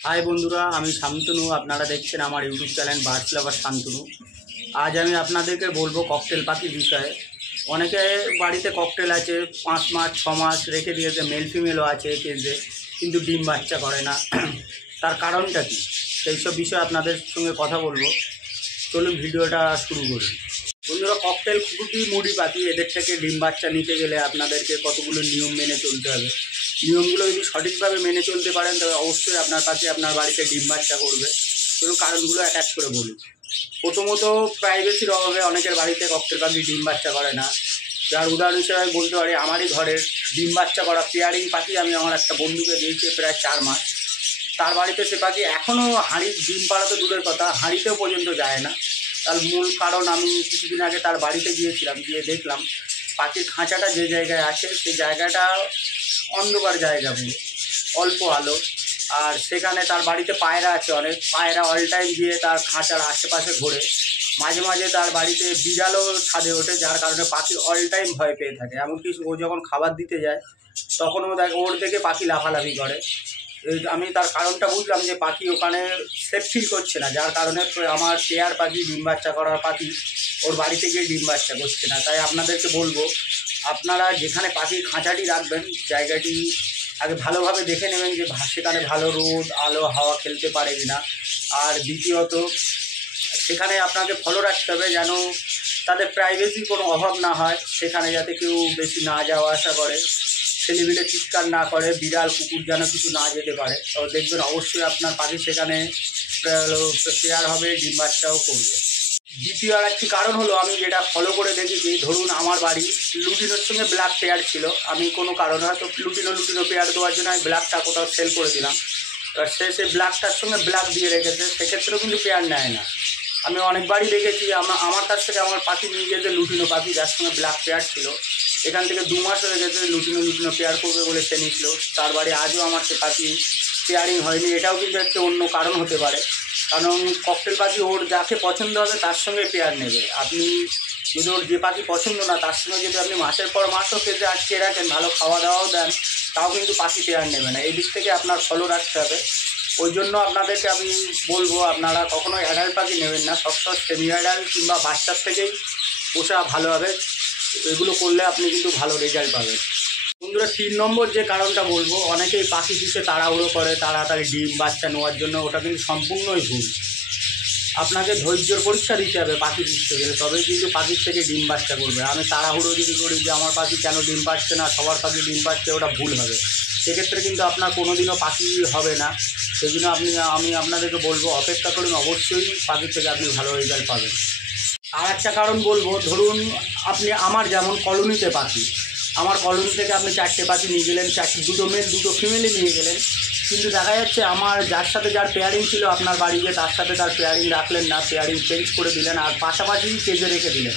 हाय बंधुरा आमी शान्तनु आपनारा देखछेन आमार यूट्यूब चैनल बार्ड्स लाभार शान्तनु। आज आमी आपनादेरके बोलबो ककटेल पाखिर विषये। अनेके बाड़ीते ककटेल आछे 5 मास 6 मास रेखे दिएছে मेल फिमेलও আছে কেজে কিন্তু ডিম বাচ্চা করে না। তার কারণটা কি সেই সব বিষয়ে আপনাদের সঙ্গে কথা বলবো। চলুন ভিডিওটা শুরু করি। বন্ধুরা ককটেল খুবই মুডি পাখি, এদের থেকে ডিম বাচ্চা নিতে গেলে আপনাদেরকে কতগুলো নিয়ম মেনে চলতে হবে। নিয়মগুলো যদি সঠিকভাবে মেনে চলতে পারেন তবে অবশ্যই আপনার পাখি আপনার বাড়িতে ডিম বাচ্চা করবে। চলুন কারণগুলো এক এক করে বলি। প্রথমত প্রাইভেসির অভাবে অনেকের বাড়িতে ককটেল পাখি ডিম বাচ্চা করে না। যার উদাহরণ হিসেবে আমি বলতে পারি আমারই ঘরের ডিম বাচ্চা করা পেয়ারিং পাখি আমি আমার একটা বন্ধুকে দিয়েছি প্রায় 4 মাস। তার বাড়িতে সে পাখি এখনও হাঁড়ির ডিম পাড়া তো দূরের কথা, হাঁড়িতেও পর্যন্ত যায় না। তার মূল কারণ আমি কিছুদিন আগে তার বাড়িতে গিয়েছিলাম, গিয়ে দেখলাম পাখির খাঁচাটা যে জায়গায় আছে সেই জায়গাটা অন্ধকার জায়গা, পুরো অল্প আলো। আর সেখানে তার বাড়িতে পায়রা আছে, অনেক পায়রা অল টাইম গিয়ে তার খাঁচার আশেপাশে ঘোরে। মাঝে মাঝে তার বাড়িতে বিড়ালও ছাদে ওঠে, যার কারণে পাখি অল টাইম ভয় পেয়ে থাকে। এমনকি ও যখন খাবার দিতে যায় তখনও দেখ ওর দেখে পাখি লাফালাফি করে। আমি তার কারণটা বুঝলাম যে পাখি ওখানে সেফ ফিল করছে না, যার কারণে আমার পেয়ার পাখি ডিম বাচ্চা করার পাখি ওর বাড়িতে গিয়ে ডিম বাচ্চা করছে না। তাই আপনাদেরকে বলবো আপনারা যেখানে পাখির খাঁচাটি রাখবেন জায়গাটি আগে ভালোভাবে দেখে নেবেন যে সেখানে ভালো রোদ আলো হাওয়া খেলতে পারে কিনা। আর দ্বিতীয়ত সেখানে আপনাকে ফলো রাখতে হবে যেন তাদের প্রাইভেসির কোনো অভাব না হয়, সেখানে যাতে কেউ বেশি না যাওয়া আসা করে, ছেলেবিলে চিৎকার না করে, বিড়াল কুকুর যেন কিছু না যেতে পারে। তো দেখবেন অবশ্যই আপনার পাখি সেখানে পেয়ার হবে, ডিম বাচ্চাও করবে। দ্বিতীয় আর একটি কারণ হলো আমি যেটা ফলো করে দেখেছি, ধরুন আমার বাড়ি লুটিনোর সঙ্গে ব্ল্যাক পেয়ার ছিল, আমি কোনো কারণে হয়তো লুটিনো পেয়ার দেওয়ার জন্য আমি ব্ল্যাকটা কোথাও সেল করে দিলাম। এবার সে ব্ল্যাকটার সঙ্গে ব্ল্যাক দিয়ে রেখেছে, সেক্ষেত্রেও কিন্তু পেয়ার নেয় না। আমি অনেকবারই দেখেছি আমার কাছ থেকে আমার পাখি নিয়ে গেছে লুটিনো পাখি যার সঙ্গে ব্ল্যাক পেয়ার ছিল, এখান থেকে 2 মাস হয়ে গেছে লুটিনো পেয়ার করবে বলে সে নিয়েছিল, তার বাড়ি আজও আমার সে পাখি পেয়ারিং হয়নি। এটাও কিন্তু একটা অন্য কারণ হতে পারে, কারণ ককটেল পাখি ওর যাকে পছন্দ হবে তার সঙ্গে পেয়ার নেবে। আপনি যদি ওর যে পাখি পছন্দ না তার সঙ্গে যদি আপনি মাসের পর মাসও কেটে আটকে রাখেন, ভালো খাওয়া দাওয়াও দেন, তাও কিন্তু পাখি পেয়ার নেবে না। এই দিক থেকে আপনার ফলো রাখতে হবে। ওই জন্য আপনাদেরকে আমি বলবো আপনারা কখনো অ্যাডাল্ট পাখি নেবেন না, সবসময় সেমি অ্যাডাল্ট কিংবা বাচ্চার থেকেই পোষা ভালো হবে। এগুলো করলে আপনি কিন্তু ভালো রেজাল্ট পাবেন। বন্ধুরা 3 নম্বর যে কারণটা বলবো, অনেকেই পাখি পুষে তাড়াহুড়ো করে তাড়াতাড়ি ডিম বাচ্চা নেওয়ার জন্য, ওটা কিন্তু সম্পূর্ণই ভুল। আপনাকে ধৈর্যর পরীক্ষা দিতে হবে পাখি পুষতে গেলে, তবেই কিন্তু পাখির থেকে ডিম বাচ্চা করবে। আমি তাড়াহুড়ো যদি করি যে আমার পাখি কেন ডিম পাচ্ছে না, সবার পাখি ডিম পাচ্ছে, ওটা ভুল হবে। সেক্ষেত্রে কিন্তু আপনার কোনো দিনও পাখি হবে না। সেই জন্য আমি আপনাদেরকে বলবো অপেক্ষা করুন, অবশ্যই পাখির থেকে আপনি ভালো রেজাল্ট পাবেন। আর একটা কারণ বলবো, ধরুন আপনি আমার যেমন কলোনিতে পাখি, আমার কলোনি থেকে আপনি 4টে পাখি নিয়ে গেলেন, 2টো মেল 2টো ফিমেলে নিয়ে গেলেন, কিন্তু দেখা যাচ্ছে আমার যার সাথে যার পেয়ারিং ছিল আপনার বাড়ি গিয়ে তার সাথে তার পেয়ারিং রাখলেন না, পেয়ারিং চেঞ্জ করে দিলেন আর পাশাপাশি কেজে রেখে দিলেন,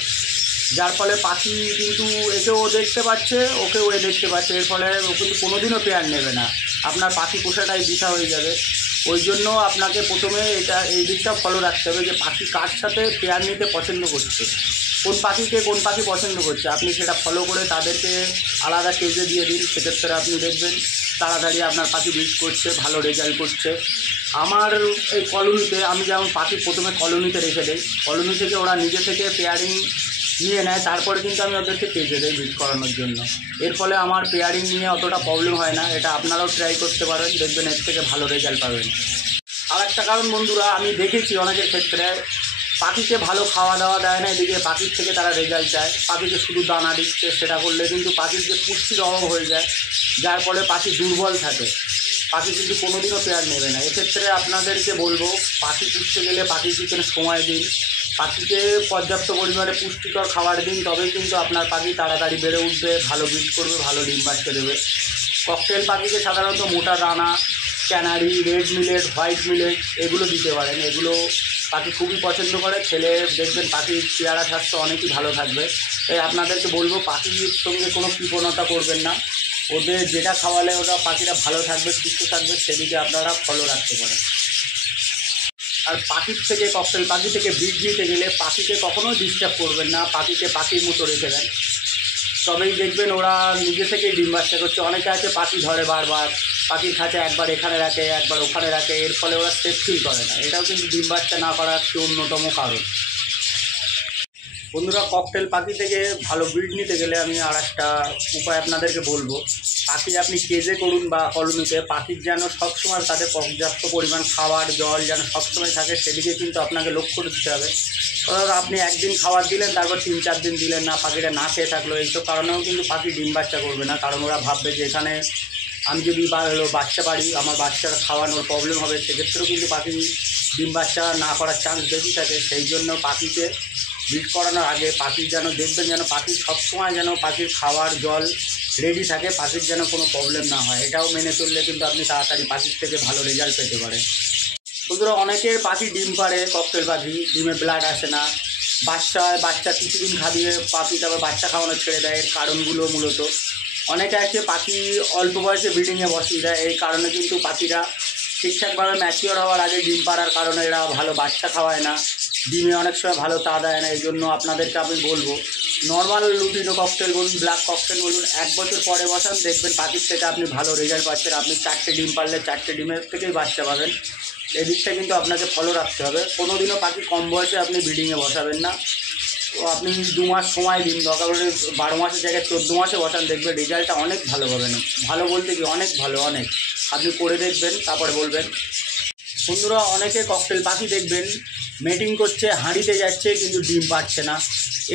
যার ফলে পাখি কিন্তু একেও ও দেখতে পাচ্ছে ওকেও এ দেখতে পাচ্ছে, এর ফলে ও কিন্তু কোনোদিনও পেয়ার নেবে না, আপনার পাখি পোষাটাই বৃথা হয়ে যাবে। ওই জন্য আপনাকে প্রথমে এই দিকটা ফলো রাখতে হবে যে পাখি কার সাথে পেয়ার নিতে পছন্দ করছে, কোন পাখিকে কোন পাখি পছন্দ করছে, আপনি সেটা ফলো করে তাদেরকে আলাদা কেজে দিয়ে দিন। সেক্ষেত্রে আপনি দেখবেন তাড়াতাড়ি আপনার পাখি ব্রিড করছে, ভালো রেজাল্ট করছে। আমার এই কলোনিতে আমি যেমন পাখি প্রথমে কলোনিতে রেখে দিই, কলোনি থেকে ওরা নিজে থেকে পেয়ারিং নিয়ে নেয়, তারপরে কিন্তু আমি ওদেরকে কেজে দিই ব্রিড করানোর জন্য। এর ফলে আমার পেয়ারিং নিয়ে অতটা প্রবলেম হয় না। এটা আপনারাও ট্রাই করতে পারেন, দেখবেন এর থেকে ভালো রেজাল্ট পাবেন। আর একটা কারণ বন্ধুরা আমি দেখেছি অনেকের ক্ষেত্রে পাখিকে ভালো খাওয়া দাওয়া দেয় না, এদিকে পাখির থেকে তারা রেজাল্ট চায়, পাখিকে শুধু দানা দিচ্ছে, সেটা করলে কিন্তু পাখির যে পুষ্টির অভাব হয়ে যায়, যার ফলে পাখি দুর্বল থাকে, পাখি কিন্তু কোনোদিনও পেয়ার নেবে না। এক্ষেত্রে আপনাদেরকে বলবো পাখি পুষতে গেলে পাখির পিছনে সময় দিন, পাখিকে পর্যাপ্ত পরিমাণে পুষ্টিকর খাবার দিন, তবেই কিন্তু আপনার পাখি তাড়াতাড়ি বেড়ে উঠবে, ভালো ব্রিড করবে, ভালো ডিম বাচ্চা দেবে। ককটেল পাখিকে সাধারণত মোটা দানা, canary, red millet, white millet এগুলো দিতে পারেন, এগুলো পাখি খুবই পছন্দ করে, খেলে দেখবেন পাখির চেহারা স্বাস্থ্য অনেকই ভালো থাকবে। তাই আপনাদেরকে বলবো পাখির সঙ্গে কোনো কৃপণতা করবেন না, ওদের যেটা খাওয়ালে ওরা পাখিরা ভালো থাকবে সুস্থ থাকবে সেদিকে আপনারা ফলো রাখতে পারেন। আর পাখির থেকে ককটেল পাখি থেকে ব্রিড নিতে গেলে পাখিকে কখনোই ডিস্টার্ব করবেন না, পাখিকে পাখির মতো রেখে দেন, তবেই দেখবেন ওরা নিজে থেকেই ডিম বাচ্চা করছে। অনেকে আছে পাখি ধরে বারবার, পাখির খাঁচা একবার এখানে রাখে একবার ওখানে রাখে, এর ফলে ওরা সেফ ফিল করে না। এটাও কিন্তু ডিম বাচ্চা না করার একটি অন্যতম কারণ। বন্ধুরা, ককটেল পাখি থেকে ভালো ব্রিড নিতে গেলে আমি আর একটা উপায় আপনাদেরকে বলবো। পাখি আপনি কেজে করুন বা কলোনিতে, পাখির যেন সবসময় তাদের পর্যাপ্ত পরিমাণ খাবার জল যেন সবসময় থাকে, সেদিকে কিন্তু আপনাকে লক্ষ্য দিতে হবে। কারণ আপনি একদিন খাবার দিলেন, তারপর 3-4 দিন দিলেন না, পাখিটা না খেয়ে থাকলো, এইসব কারণেও কিন্তু পাখি ডিম বাচ্চা করবে না। কারণ ওরা ভাববে যে এখানে আমি যদি বাচ্চা পারি, আমার বাচ্চার খাওয়ানোর প্রবলেম হবে, সেক্ষেত্রেও কিন্তু পাখি ডিম বাচ্চা না করার চান্স বেশি থাকে। সেই জন্য পাখিকে ব্রিড করানোর আগে পাখির যেন দেখবেন যেন পাখির সবসময় যেন পাখির খাবার জল রেডি থাকে, পাখির যেন কোনো প্রবলেম না হয়। এটাও মেনে চললে কিন্তু আপনি তাড়াতাড়ি পাখির থেকে ভালো রেজাল্ট পেতে পারেন। বন্ধুরা, অনেকের পাখি ডিম পাড়ে, ককটেল পাখি ডিমে ব্লাড আসে না, বাচ্চা কিছুদিন খাবিয়ে পাখি তারপর বাচ্চা খাওয়ানো ছেড়ে দেয়। এর কারণগুলো মূলত অনেকে আছে পাখি অল্প বয়সে ব্রিডিংয়ে বসিয়ে দেয়। এই কারণে কিন্তু পাখিরা ঠিকঠাকভাবে ম্যাচিওর হওয়ার আগে ডিম পাড়ার কারণে এরা ভালো বাচ্চা খাওয়ায় না, ডিমে অনেক সময় ভালো তা দেয় না। এই জন্য আপনাদেরকে আমি বলবো, নর্মাল লুটিনো ককটেল বলুন, ব্ল্যাক ককটেল বলুন, 1 বছর পরে বসান, দেখবেন পাখির থেকে আপনি ভালো রেজাল্ট পাচ্ছেন। আপনি 4টে ডিম পারলে 4টে ডিমের থেকেই বাচ্চা পাবেন। এই দিকটা কিন্তু আপনাকে ফলো রাখতে হবে। কোনো দিনও পাখি কম বয়সে আপনি ব্রিডিংয়ে বসাবেন না। তো আপনি 2 মাস সময় দিন, দরকার হলে 12 মাসের জায়গায় 14 মাসে বসান, দেখবেন রেজাল্টটা অনেক ভালো পাবেন। ভালো বলতে কি অনেক ভালো, অনেক। আপনি করে দেখবেন, তারপরে বলবেন। বন্ধুরা, অনেকে ককটেল পাখি দেখবেন মেটিং করছে, হাঁড়িতে যাচ্ছে, কিন্তু ডিম পাচ্ছে না।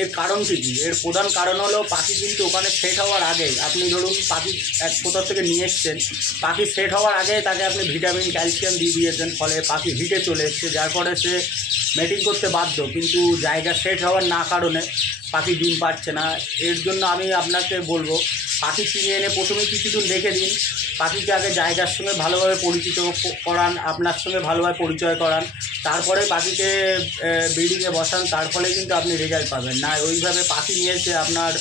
এর কারণ কী? এর প্রধান কারণ হলো পাখি কিন্তু ওখানে সেট হওয়ার আগে, আপনি ধরুন পাখি এক কোথাও থেকে নিয়ে এসছেন, পাখি সেট হওয়ার আগে তাকে আপনি ভিটামিন ক্যালসিয়াম দিয়ে দিয়েছেন, ফলে পাখি হিটে চলে এসছে, যার ফলে সে মেটিং করতে বাধ্য। কিন্তু জায়গা সেট হওয়ার না কারণে পাখি ডিম পাচ্ছে না। এর জন্য আমি আপনাকে বলবো, পাখি কিনে এনে প্রথমে কিছুদিন রেখে দিন, পাখিকে আগে জায়গার সঙ্গে ভালোভাবে পরিচিত করান, আপনার সঙ্গে ভালোভাবে পরিচয় করান, তারপরে পাখিকে ব্রিডিংয়ে বসান, তার ফলে কিন্তু আপনি রেজাল্ট পাবেন। না ওইভাবে পাখি নিয়েছে আপনার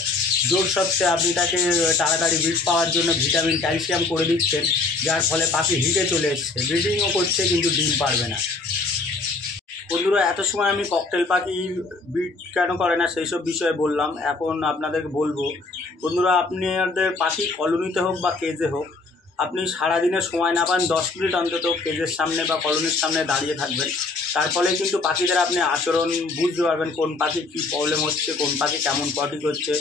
জোর সত্ত্বে আপনি তাকে তাড়াতাড়ি ব্রিড পাওয়ার জন্য ভিটামিন ক্যালসিয়াম করে দিচ্ছেন, যার ফলে পাখি হিটে চলে এসছে, ব্রিডিংও করছে, কিন্তু ডিম পারবে না। বন্ধুরা, এত সময় আমি ককটেল পাখির ব্রিড কেন করে না সেই সব বিষয়ে বললাম। এখন আপনাদেরকে বলবো, বন্ধুরা, আপনাদের পাখি কলোনিতে হোক বা কেজে হোক, আপনি সারাদিনে সময় না পান 10 মিনিট অন্তত কেজের সামনে বা কলোনির সামনে দাঁড়িয়ে থাকবেন। তার ফলে কিন্তু পাখিদের আপনি আচরণ বুঝতে পারবেন, কোন পাখির কী প্রবলেম হচ্ছে, কোন পাখি কেমন পটি করছে,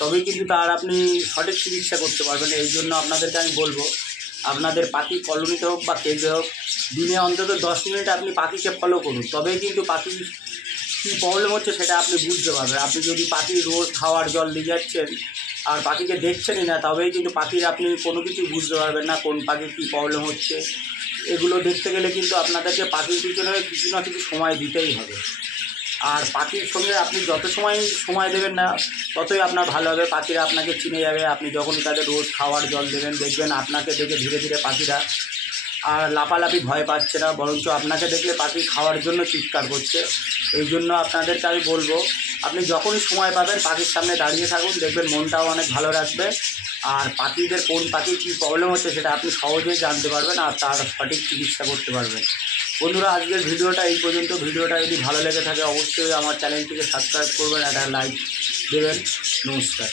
তবেই কিন্তু তার আপনি সঠিক চিকিৎসা করতে পারবেন। এই জন্য আপনাদেরকে আমি বলবো, আপনাদের পাখি কলোনিতে হোক বা কেজে হোক, দিনে অন্তত 10 মিনিট আপনি পাখিকে ফলো করুন, তবেই কিন্তু পাখির কী প্রবলেম হচ্ছে সেটা আপনি বুঝতে পারবেন। আপনি যদি পাখির রোজ খাওয়ার জল দিয়ে যাচ্ছেন আর পাখিকে দেখছেনই না, তবেই কিন্তু পাখির আপনি কোনো কিছু বুঝতে পারবেন না, কোন পাখির কী প্রবলেম হচ্ছে। এগুলো দেখতে গেলে কিন্তু আপনাদেরকে পাখির পিছনে কিছু না কিছু সময় দিতেই হবে। আর পাখির সঙ্গে আপনি যত সময় দেবেন না, ততই আপনার ভালো হবে। পাখিরা আপনাকে চিনে যাবে। আপনি যখনই তাদের রোজ খাওয়ার জল দেবেন, দেখবেন আপনাকে দেখে ধীরে ধীরে পাখিরা আর লাফালাফি ভয় পাচ্ছে না, বরঞ্চ আপনাকে দেখলে পাখি খাওয়ার জন্য চিৎকার করছে। এই জন্য আপনাদেরকে আমি বলবো, আপনি যখনই সময় পাবেন পাখির সামনে দাঁড়িয়ে থাকুন, দেখবেন মনটাও অনেক ভালো রাখবে। আর পাখিদের কোন পাখির কী প্রবলেম হচ্ছে সেটা আপনি সহজেই জানতে পারবেন আর তার সঠিক চিকিৎসা করতে পারবেন। বন্ধুরা, আজকের ভিডিওটা এই পর্যন্ত। ভিডিওটা যদি ভালো লেগে থাকে অবশ্যই আমার চ্যানেলটিকে সাবস্ক্রাইব করবেন, একটা লাইক দেবেন। নমস্কার।